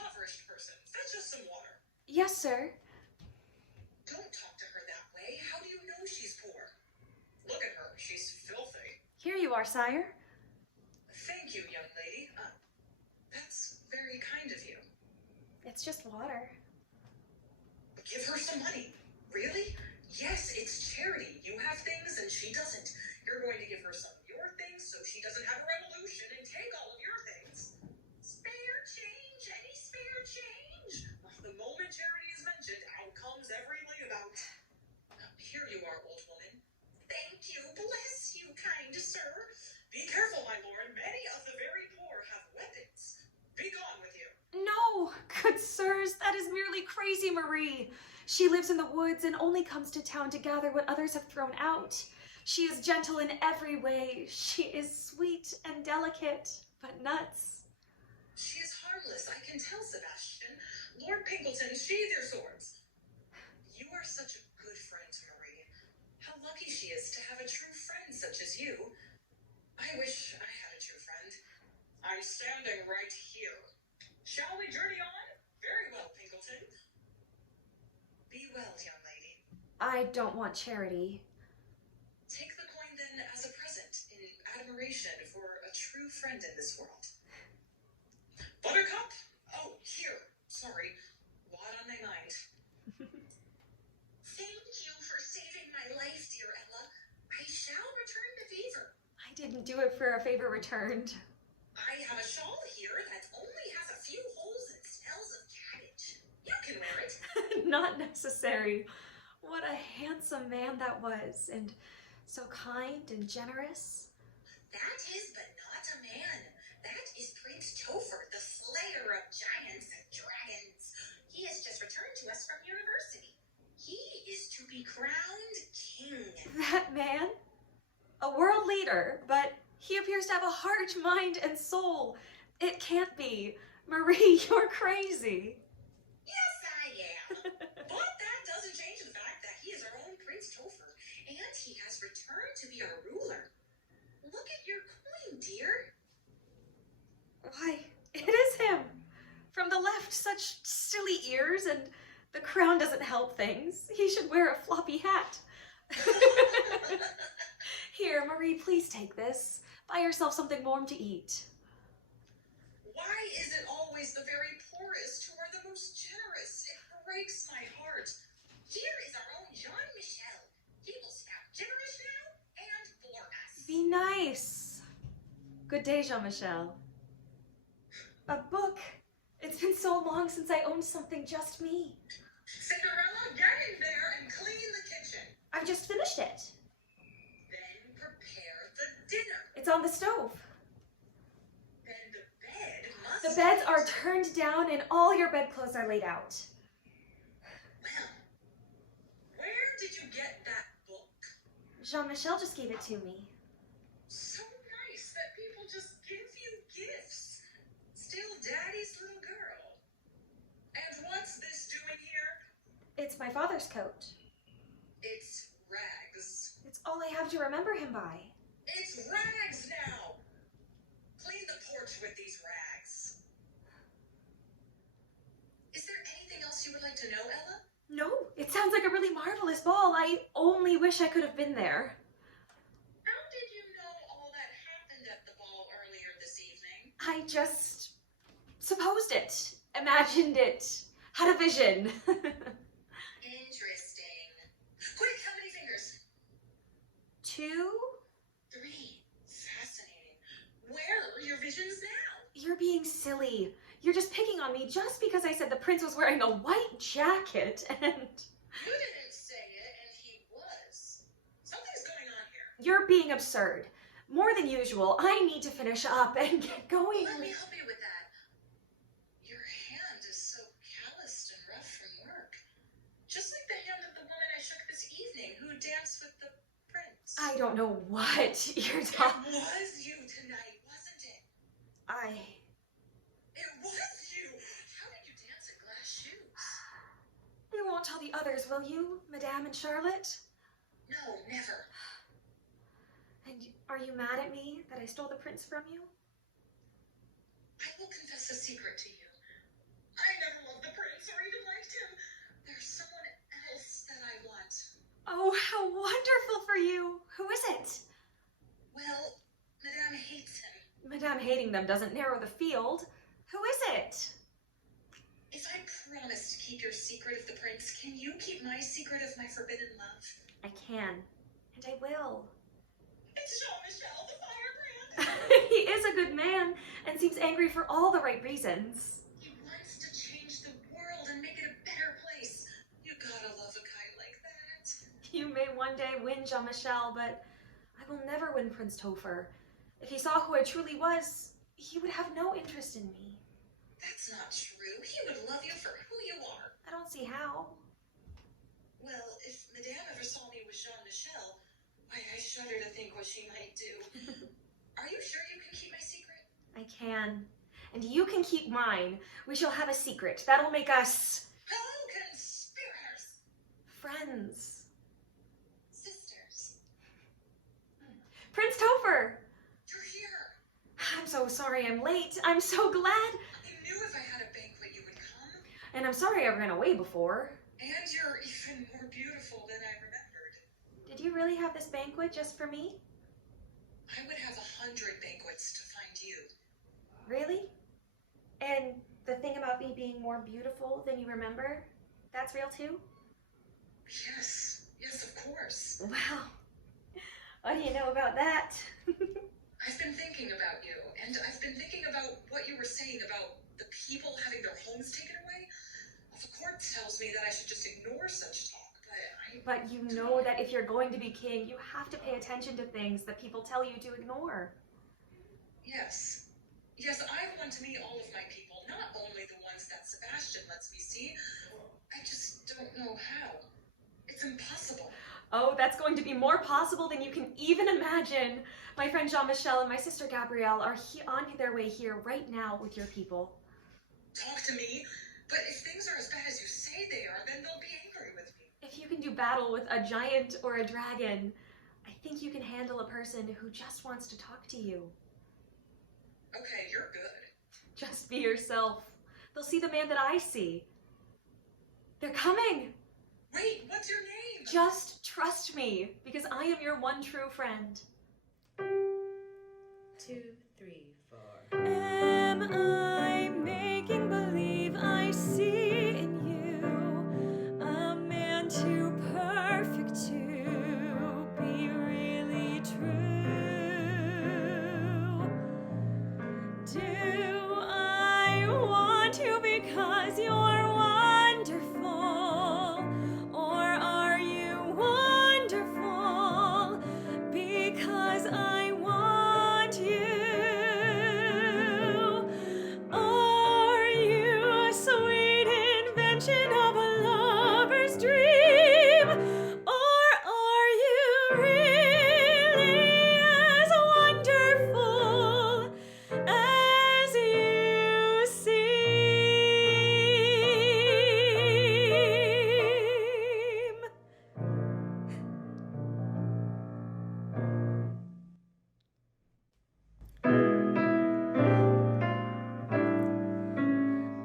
impoverished person. Fetch us some water. Yes, sir. Don't talk to her that way. How do you know she's poor? Look at her. She's filthy. Here you are, sire. Thank you, young lady. That's very kind of you. It's just water. Give her some money. Really? Yes, it's charity. You have things and she doesn't. You're going to give her some of your things so she doesn't have a revolution and take all of your things. Spare change? Any spare change? The moment charity is mentioned, out comes every layabout. Here you are, old woman. Thank you. Bless you, kind sir. Be careful, my lord. Many of the very poor have weapons. Be gone with you. No, good sirs, that is merely crazy Marie. She lives in the woods and only comes to town to gather what others have thrown out. She is gentle in every way. She is sweet and delicate, but nuts. She is harmless, I can tell, Sebastian. Lord Pinkleton, sheathe your swords. You are such a good friend, Marie. How lucky she is to have a true friend such as you. I wish I had a true friend. I'm standing right here. Shall we journey on? Very well, Pinkleton. Be well, young lady. I don't want charity. Take the coin then as a present in admiration for a true friend in this world. Buttercup? Oh, here. Sorry. Lot on my mind. Thank you for saving my life, dear Ella. I shall return the favor. I didn't do it for a favor returned. I have a shawl here that only has a few holes and smells of cabbage. You can wear it. Not necessary. What a handsome man that was, and so kind and generous. That is but not a man. That is Prince Topher, the slayer of giants and dragons. He has just returned to us from university. He is to be crowned king. That man? A world leader, but he appears to have a heart, mind, and soul. It can't be. Marie, you're crazy. Yes, I am. But that doesn't change the fact that he is our own Prince Topher, and he has returned to be our ruler. Look at your coin, dear. Why, it is him. From the left, such silly ears, and the crown doesn't help things. He should wear a floppy hat. Here, Marie, please take this. Buy yourself something warm to eat. Why is it always the very poorest who are the most generous? It breaks my heart. Here is our own Jean-Michel. He will spout gibberish now and for us. Be nice. Good day, Jean-Michel. A book. It's been so long since I owned something just me. Cinderella, get in there and clean the kitchen. I've just finished it. Then prepare the dinner. It's on the stove. Then the bed must... The beds are turned down and all your bedclothes are laid out. Well, where did you get that book? Jean-Michel just gave it to me. So nice that people just give you gifts. Still Daddy's little girl. And what's this doing here? It's my father's coat. It's rags. It's all I have to remember him by. It's rags now. Clean the porch with these rags. Is there anything else you would like to know, Ella? No, it sounds like a really marvelous ball. I only wish I could have been there. How did you know all that happened at the ball earlier this evening? I just supposed it, imagined it, had a vision. Interesting. Quick, how many fingers? 2? 3. Fascinating. Where are your visions now? You're being silly. You're just picking on me just because I said the prince was wearing a white jacket and... You didn't say it, and he was. Something's going on here. You're being absurd. More than usual. I need to finish up and get going. Let me help you with that. Your hand is so calloused and rough from work. Just like the hand of the woman I shook this evening who danced with the prince. I don't know what you're talking... It was you tonight, wasn't it? It was you! How did you dance in glass shoes? You won't tell the others, will you, Madame and Charlotte? No, never. And are you mad at me that I stole the prince from you? I will confess a secret to you. Oh, how wonderful for you. Who is it? Well, Madame hates him. Madame hating them doesn't narrow the field. Who is it? If I promise to keep your secret of the prince, can you keep my secret of my forbidden love? I can, and I will. It's Jean-Michel, the firebrand. He is a good man and seems angry for all the right reasons. He wants to change the world and make it a better place. You gotta love a guy like that. You may one day win Jean-Michel, but I will never win Prince Topher. If he saw who I truly was, he would have no interest in me. That's not true. He would love you for who you are. I don't see how. Well, if Madame ever saw me with Jean-Michel, I shudder to think what she might do. Are you sure you can keep my secret? I can. And you can keep mine. We shall have a secret. That'll make us... Co-conspirators. friends. Sisters. Prince Topher! You're here. I'm so sorry I'm late. I'm so glad. I knew if I had a banquet you would come. And I'm sorry I ran away before. And you're even more beautiful than I remembered. Did you really have this banquet just for me? I would have 100 banquets to find you. Really? And the thing about me being more beautiful than you remember, that's real too? Yes, of course. Wow. What do you know about that? I've been thinking about you, and I've been thinking about what you were saying about the people having their homes taken away. The court tells me that I should just ignore such talk, But you know that if you're going to be king, you have to pay attention to things that people tell you to ignore. Yes, I want to meet all of my people, not only the ones that Sebastian lets me see. I just don't know how. It's impossible. Oh, that's going to be more possible than you can even imagine. My friend Jean-Michel and my sister Gabrielle are on their way here right now with your people. Talk to me, but if things are as bad as you say they are, then they'll be angry with me. If you can do battle with a giant or a dragon, I think you can handle a person who just wants to talk to you. Okay, you're good. Just be yourself. They'll see the man that I see. They're coming. Wait, what's your name? Just trust me, because I am your one true friend. 2, 3, 4. Am I making believe I see in you a man too perfect to be really true? Do I want you because you're wonderful? Or are you wonderful because I want you? Are you a sweet invention of a lover's dream? Or are you really as wonderful as you seem?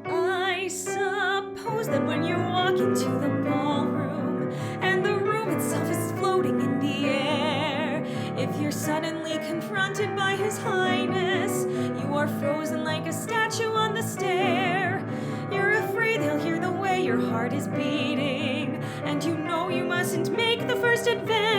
I suppose that when you walk into the ballroom and the room itself is floating in the air, if you're suddenly confronted by His Highness, you are frozen like a statue on the stair. You're afraid they'll hear the way your heart is beating, and you know you mustn't make the first advance.